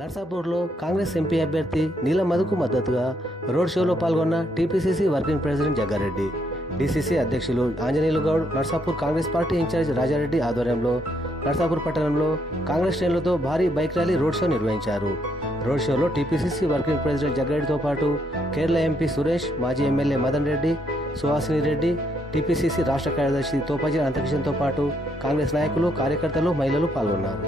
నర్సాపూర్లో Congress MP అభ్యర్థి నీల మధుకు మద్దతుగా road షోలో పాల్గొన్న TPCC working president Jagga Reddy. DCC అధ్యక్షులు ఆంజనేయులు గౌడ్ నర్సాపూర్ కాంగ్రెస్ పార్టీ ఇన్ఛార్జ్ రాజారెడ్డి ఆధ్వర్యంలో నర్సాపూర్ పట్టణంలో కాంగ్రెస్ శ్రేణులతో భారీ బైక్ ర్యాలీ రోడ్ షో నిర్వహించారు. రోడ్ షోలో టీపీసీసీ వర్కింగ్ ప్రెసిడెంట్ జగ్గారెడ్డితో పాటు కేరళ ఎంపీ సురేష్ మాజీ ఎమ్మెల్యే మదన్ రెడ్డి సుహాసిని రెడ్డి టీపీసీసీ రాష్ట్ర కార్యదర్శి తోపాజీ అంతరిక్షంతో పాటు కాంగ్రెస్ నాయకులు కార్యకర్తలు మహిళలు పాల్గొన్నారు.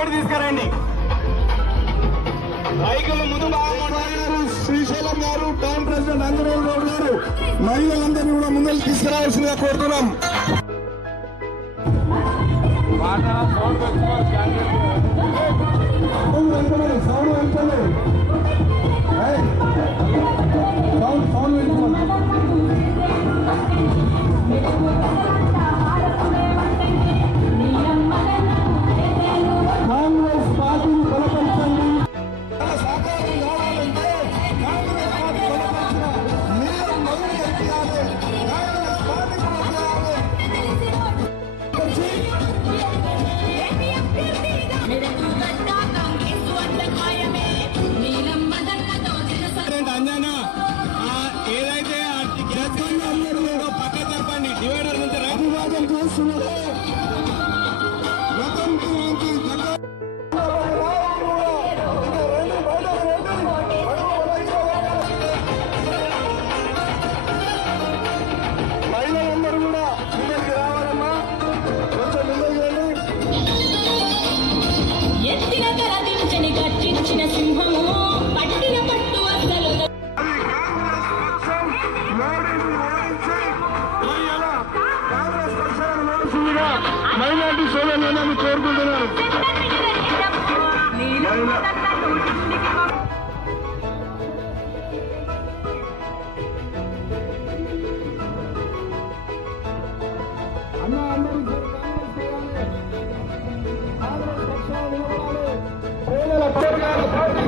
సైడ్ తీసుకురండి. బైకులు ముందు శ్రీశైలం గారు టౌన్ ప్రెసిడెంట్ అంజనేయులు గౌడ్ గారు మహిళలందరినీ కూడా ముందరికి తీసుకురావాల్సిందిగా కోరుతున్నాం. సౌండ్ వెళ్తుంది సౌండ్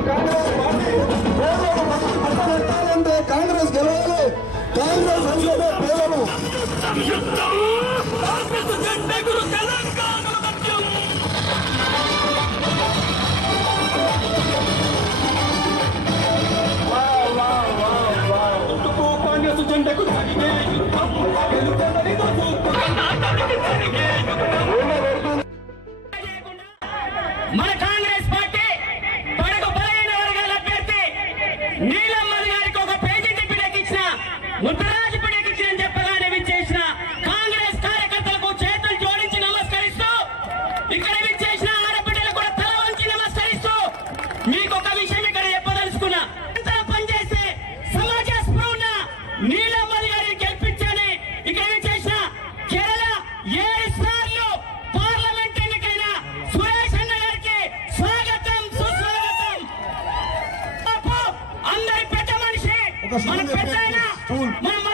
కాంగ్రెస్ పార్టీ పేదలకు పట్టం మనిషి ఒక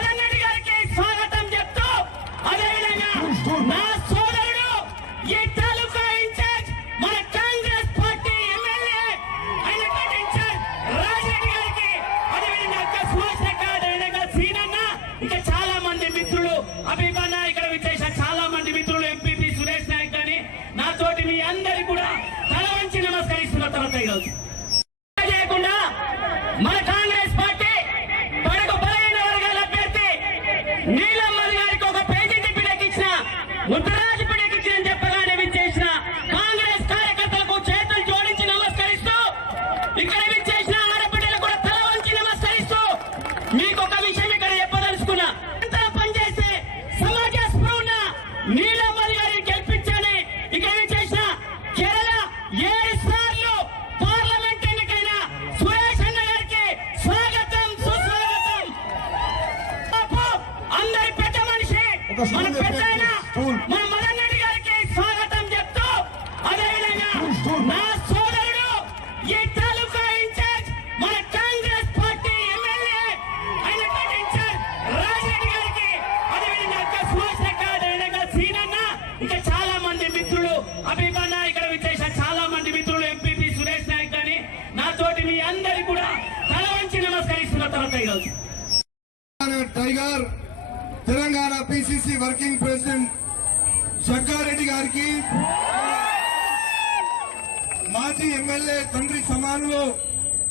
సమానులు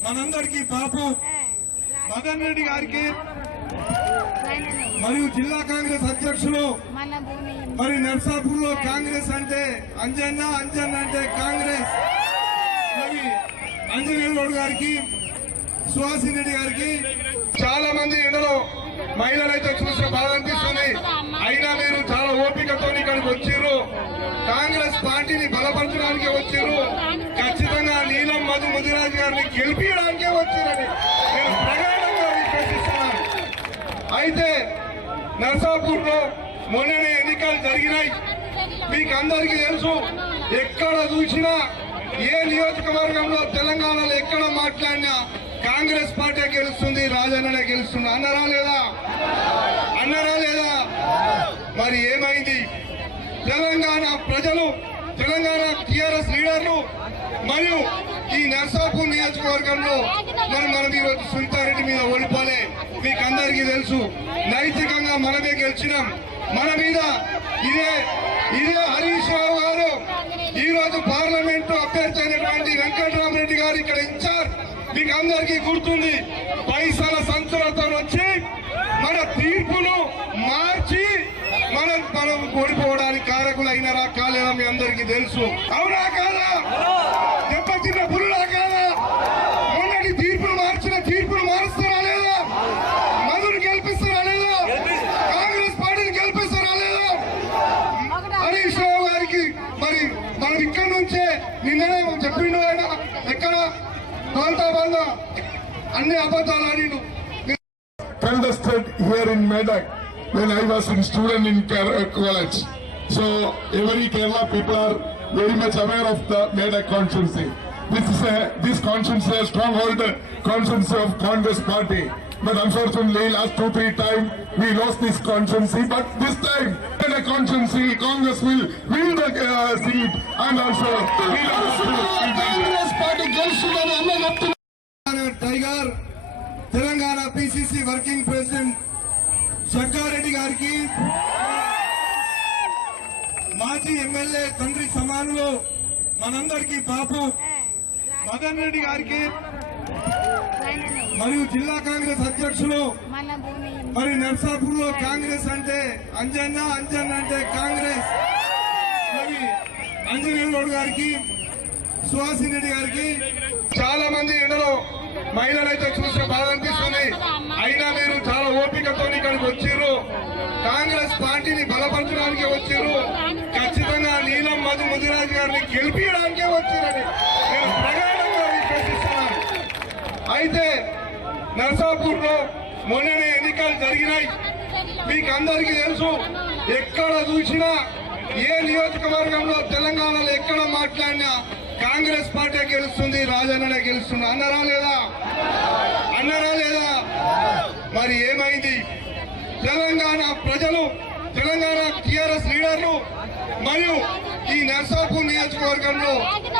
మనందరికీ బాపు మదన్ రెడ్డి గారికి మరియు జిల్లా కాంగ్రెస్ అధ్యక్షులు మరి నర్సాపూర్లో కాంగ్రెస్ అంటే అంజన్న అంజన్న అంటే కాంగ్రెస్. మరి అంజనేయ గారికి సుహాసిని రెడ్డి గారికి చాలా మంది ఇందులో మహిళలైతే చూసిన చూస్తే అనిపిస్తుంది. అయినా మీరు చాలా ఓపికతో ఇక్కడికి వచ్చిర్రు. కాంగ్రెస్ పార్టీని బలపరచడానికి వచ్చారు. ఖచ్చితంగా నీలం మధు ముదిరాజు గారిని గెలిపించడానికే వచ్చారని నేను ప్రగాఢంగా విశ్వసిస్తున్నాను. అయితే నర్సాపూర్లో మొన్ననే ఎన్నికలు జరిగినాయి. మీకు అందరికీ తెలుసు ఎక్కడ చూసినా ఏ నియోజకవర్గంలో తెలంగాణలో ఎక్కడ మాట్లాడినా కాంగ్రెస్ పార్టీ గెలుస్తుంది రాజన్ననే గెలుస్తుంది. అన్నరా లేదా? అన్నారా లేదా? మరి ఏమైంది? తెలంగాణ ప్రజలు తెలంగాణ టిఆర్ఎస్ లీడర్లు మరియు ఈ నర్సాపూర్ నియోజకవర్గంలో మరి మనం ఈరోజు సునీతారెడ్డి మీద ఓడిపోలే మీకు అందరికీ తెలుసు నైతికంగా మనమే గెలిచినాం. మన మీద ఇదే ఇదే హరీష్ రావు గారు ఈ రోజు పార్లమెంటు అభ్యర్థి అయినటువంటి వెంకటరామరెడ్డి గారు ఇక్కడ ఇన్ఛార్జ్ మీకు అందరికీ గుర్తుంది పైసల సంచులతో వచ్చి మన తీర్పును మార్చి మనం మనం ఓడిపోవడానికి కారకులు కాలేదా మీ అందరికీ తెలుసు. అవునా కాదా? దెబ్బతిన్న పురుడా కాదా? మొన్నటి తీర్పులు మార్చిన తీర్పులు మారుస్తారా లేదా? మధుని గెలిపిస్తారా లేదా? కాంగ్రెస్ పార్టీని గెలిపిస్తారా లేదా? హరీష్ రావు గారికి మరి మనం ఇక్కడి నుంచే నిన్ననే చెప్పిండు ఆయన. ఎక్కడ? ప్రాంతా అన్ని అబద్ధాలు ఆడిండు. Contested here in Medak. when I was a student in uh, college. So every Kerala people are very much aware of the MEDA constituency. This is a, this constituency is a stronghold constituency of Congress party. But unfortunately, last two, three times, we lost this constituency. But this time, in a constituency, Congress will win the uh, seat and also... Congress party Tiger, Telangana PCC working president Jaggareddy గారికి మాజీ MLA తండ్రి సమానులు మనందరికీ బాపు. మదన్ రెడ్డి గారికి మరియు జిల్లా కాంగ్రెస్ అధ్యక్షులు మరి నర్సాపూర్లో కాంగ్రెస్ అంటే అంజన్న అంజన్న అంటే కాంగ్రెస్. మరి అంజనేయుడు గారికి సుహాసిని రెడ్డి గారికి చాలా మంది ఇందులో మహిళలైతే చూసిన బాధ అనిపిస్తుంది. అయినా మీరు చాలా ఓపికతో చేయడానికి వచ్చిర్రు. కాంగ్రెస్ పార్టీని బలపరచడానికి వచ్చిర్రు. ఖచ్చితంగా నీలం మధు ముదిరాజు గారిని గెలిపించడానికే వచ్చిరని నేను ప్రగాఢంగా విశ్వసిస్తున్నాను. అయితే నర్సాపూర్లో మొన్ననే ఎన్నికలు జరిగినాయి. మీకు అందరికీ తెలుసు ఎక్కడ చూసినా ఏ నియోజకవర్గంలో తెలంగాణలో ఎక్కడ మాట్లాడినా కాంగ్రెస్ పార్టీ గెలుస్తుంది రాజన్ననే గెలుస్తుంది. అన్నరా లేదా? అన్నరా లేదా? మరి ఏమైంది? తెలంగాణ ప్రజలు తెలంగాణ టిఆర్ఎస్ లీడర్లు మరియు ఈ నర్సాపూర్ నియోజకవర్గంలో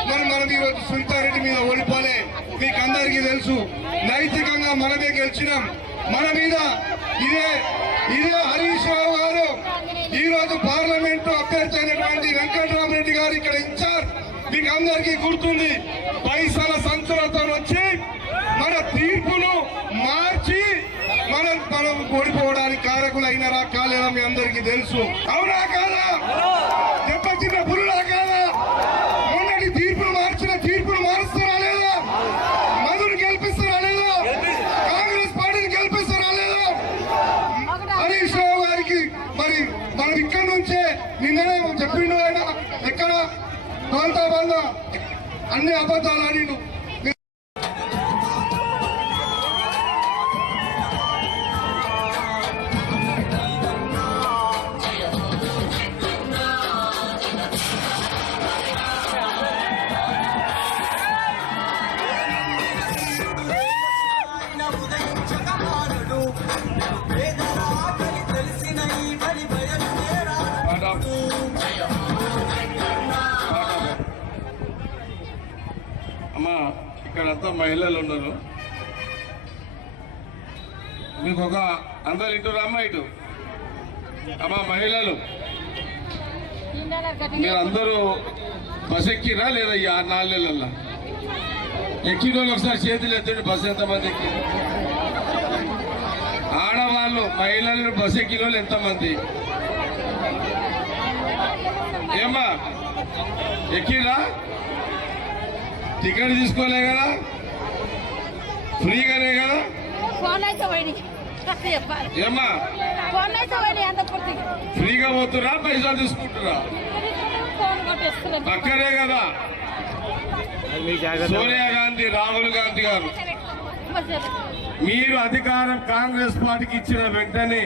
మరి మనం ఈరోజు సునీతారెడ్డి మీద ఓడిపోలే. మీకు అందరికీ తెలుసు నైతికంగా మనమే గెలిచినాం. మన మీద ఇదే ఇదే హరీష్ రావు గారు ఈ రోజు పార్లమెంటు అభ్యర్థి అయినటువంటి వెంకటరామరెడ్డి గారు ఇక్కడ ఇన్ఛార్జ్ మీకు అందరికీ గుర్తుంది పైసల సంచులతో వచ్చి మన తీర్పును మార్చి మనం మనం ఓడిపోవడానికి కారకులైనరా కాలేదా మీ అందరికీ తెలుసు. అవునా కాదా? దెబ్బతిన్న పురులా కాదా? మొన్నటి తీర్పులు మార్చిన తీర్పులు మారుస్తారా లేదా? మధుని గెలిపిస్తారా లేదా? కాంగ్రెస్ పార్టీని గెలిపిస్తారా లేదా? హరీష్ రావు గారికి మరి మనం ఇక్కడ నుంచే నిన్ననే చెప్పిండు ఆయన ఎక్కడ దౌలతాబాద్ అన్ని అబద్ధాలు ఆడిండు. ఇక్కడంతా మహిళలు ఉన్నారు మీకు ఒక అందరు ఇటు అమ్మ ఇటు. అమ్మా మహిళలు. మీరందరూ బస్ ఎక్కిరా లేదా ఈ ఆరు నాలుగు ఎక్కిన వాళ్ళు ఒకసారి చేతులు ఎత్తండి బస్సు ఎంతమంది ఎక్కి ఆడవాళ్ళు మహిళలు బస్ ఎక్కిన వాళ్ళు ఎంతమంది? ఏమ్మా ఎక్కిరా టికెట్ తీసుకోలే కదా? ఫ్రీగానే కదా? ఏమ్మా? ఫ్రీగా పోతురా? పైసలు కొట్టేస్తున్నాను పక్కనే కదా? సోనియా గాంధీ రాహుల్ గాంధీ గారు. మీరు అధికారం కాంగ్రెస్ పార్టీకి ఇచ్చిన వెంటనే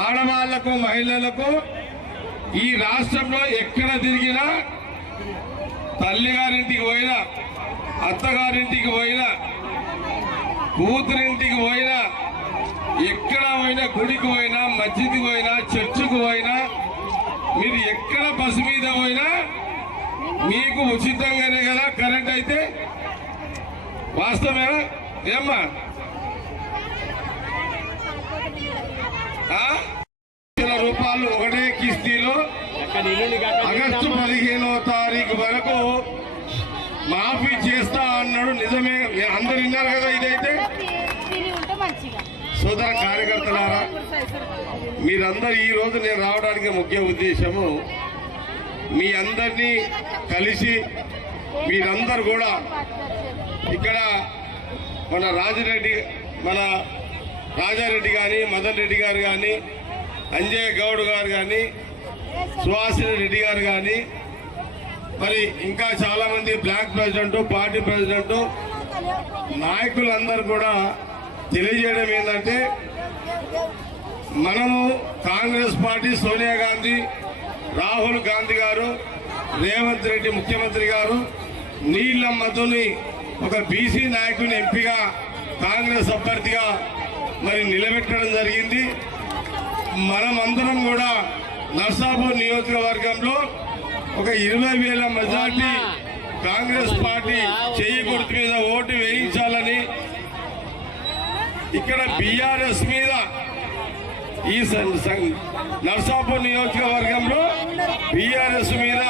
ఆడవాళ్ళకు మహిళలకు ఈ రాష్ట్రంలో ఎక్కడ తిరిగినా తల్లిగారింటికి పోయినా అత్తగారింటికి పోయినా కూతురింటికి పోయినా ఎక్కడ పోయినా గుడికి పోయినా మస్జిద్కి పోయినా చర్చికి పోయినా మీరు ఎక్కడ బస్సు మీద పోయినా మీకు ఉచితంగానే కదా కరెంట్ అయితే? వాస్తవేనా ఏమ్మా? రూపాయలు ఒకటే ఆగస్టు పదిహేనో తారీఖు వరకు మాఫీ చేస్తా అన్నాడు. నిజమే అందరు విన్నారు కదా ఇదైతే? సోదర కార్యకర్తలారా మీరందరూ ఈ రోజు నేను రావడానికి ముఖ్య ఉద్దేశము మీ అందరినీ కలిసి మీరందరు కూడా ఇక్కడ మన రాజిరెడ్డి మన రాజారెడ్డి కానీ మదన్ రెడ్డి గారు కానీ అంజయ్ గౌడ్ గారు కానీ సుహాసిని రెడ్డి గారు కానీ మరి ఇంకా చాలా మంది బ్లాక్ ప్రెసిడెంట్ పార్టీ ప్రెసిడెంట్ నాయకులందరూ కూడా తెలియజేయడం ఏంటంటే మనము కాంగ్రెస్ పార్టీ సోనియా గాంధీ రాహుల్ గాంధీ గారు రేవంత్ రెడ్డి ముఖ్యమంత్రి గారు నీళ్ళ మధుని ఒక బీసీ నాయకుని ఎంపీగా కాంగ్రెస్ అభ్యర్థిగా మరి నిలబెట్టడం జరిగింది. మనమందరం కూడా నర్సాపూర్ నియోజకవర్గంలో ఒక ఇరవై వేల మెజార్టీ కాంగ్రెస్ పార్టీ చెయ్యి గుర్తు మీద ఓటు వేయించాలని ఇక్కడ బీఆర్ఎస్ మీద ఈ నర్సాపూర్ నియోజకవర్గంలో బీఆర్ఎస్ మీద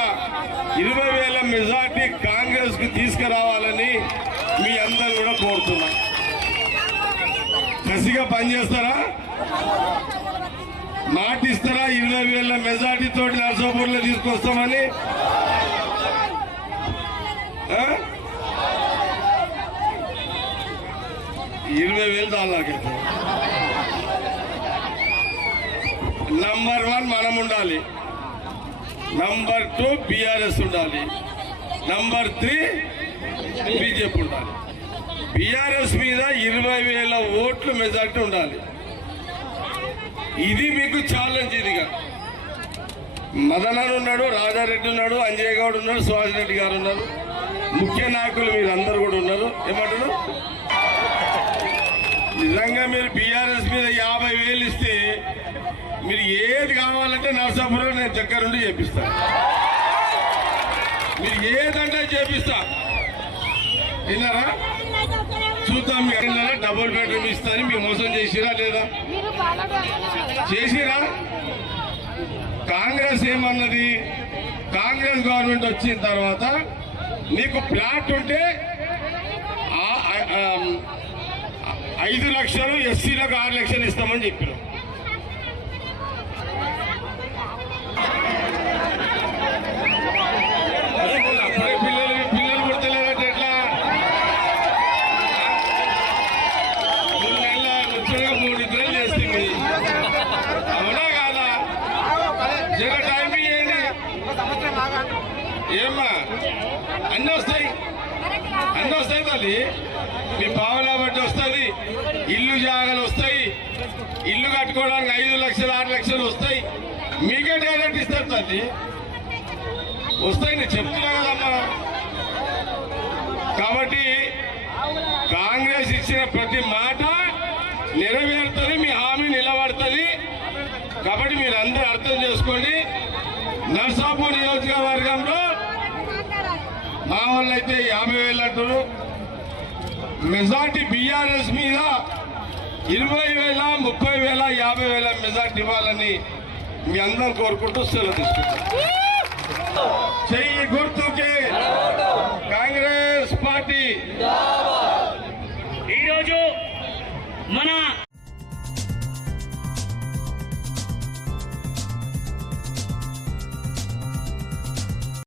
ఇరవై వేల మెజార్టీ కాంగ్రెస్కు తీసుకురావాలని మీ అందరూ కూడా కోరుతున్నా కసిగా పనిచేస్తారా? మాటిస్తారా? ఇరవై వేల మెజార్టీ తోటి నర్సాపూర్లో తీసుకొస్తామని? ఇరవై వేలు దానిలాగైతే నంబర్ వన్ మనం ఉండాలి. నంబర్ టూ బీఆర్ఎస్ ఉండాలి. నంబర్ త్రీ బీజేపీ ఉండాలి. బీఆర్ఎస్ మీద ఇరవై వేల ఓట్లు మెజార్టీ ఉండాలి. ఇది మీకు ఛాలెంజ్ ఇదిగా మదనర్ ఉన్నాడు రాజారెడ్డి ఉన్నాడు అంజయ్ గౌడ్ ఉన్నాడు సుభాష్ రెడ్డి గారు ఉన్నారు. ముఖ్య నాయకులు మీరు అందరు కూడా ఉన్నారు. ఏమంటారు నిజంగా మీరు బీఆర్ఎస్ మీద యాభై వేలు ఇస్తే మీరు ఏది కావాలంటే నరసాపురం నేను దగ్గరుండి చేపిస్తాను మీరు ఏదంటే చేపిస్తా. విన్నారా? చూద్దాం విన్నారా? డబుల్ బెడ్రూమ్ ఇస్తాను మీకు మోసం చేసిరా లేదా? చేసిరా? కాంగ్రెస్ ఏమన్నది? కాంగ్రెస్ గవర్నమెంట్ వచ్చిన తర్వాత నీకు ప్లాట్ ఉంటే ఐదు లక్షలు ఎస్సీలకు ఆరు లక్షలు ఇస్తామని చెప్పారు ఏమ్మా? అన్నీ వస్తాయి. అన్నీ వస్తాయి తల్లి. మీ పావులా బట్టి వస్తుంది ఇల్లు జాగాలు వస్తాయి. ఇల్లు కట్టుకోవడానికి ఐదు లక్షలు ఆరు లక్షలు వస్తాయి. మీకే డైరెక్ట్ ఇస్తారు తల్లి. వస్తాయి నేను చెప్తున్నా కదమ్మా. కాబట్టి కాంగ్రెస్ ఇచ్చిన ప్రతి మాట నెరవేరుతుంది మీ హామీ నిలబడుతుంది. కాబట్టి మీరు అందరూ అర్థం చేసుకోండి. నర్సాపూర్ నియోజకవర్గంలో మా వాళ్ళు అయితే యాభై వేలు అంటారు మెజార్టీ బీఆర్ఎస్ మీద ఇరవై వేల ముప్పై వేల యాభై వేల మెజార్టీ ఇవ్వాలని మీ అందరం కోరుకుంటూ సెలవు తీసుకుంటాం. చెయ్యి గుర్తుకే కాంగ్రెస్ పార్టీ. ఈరోజు మన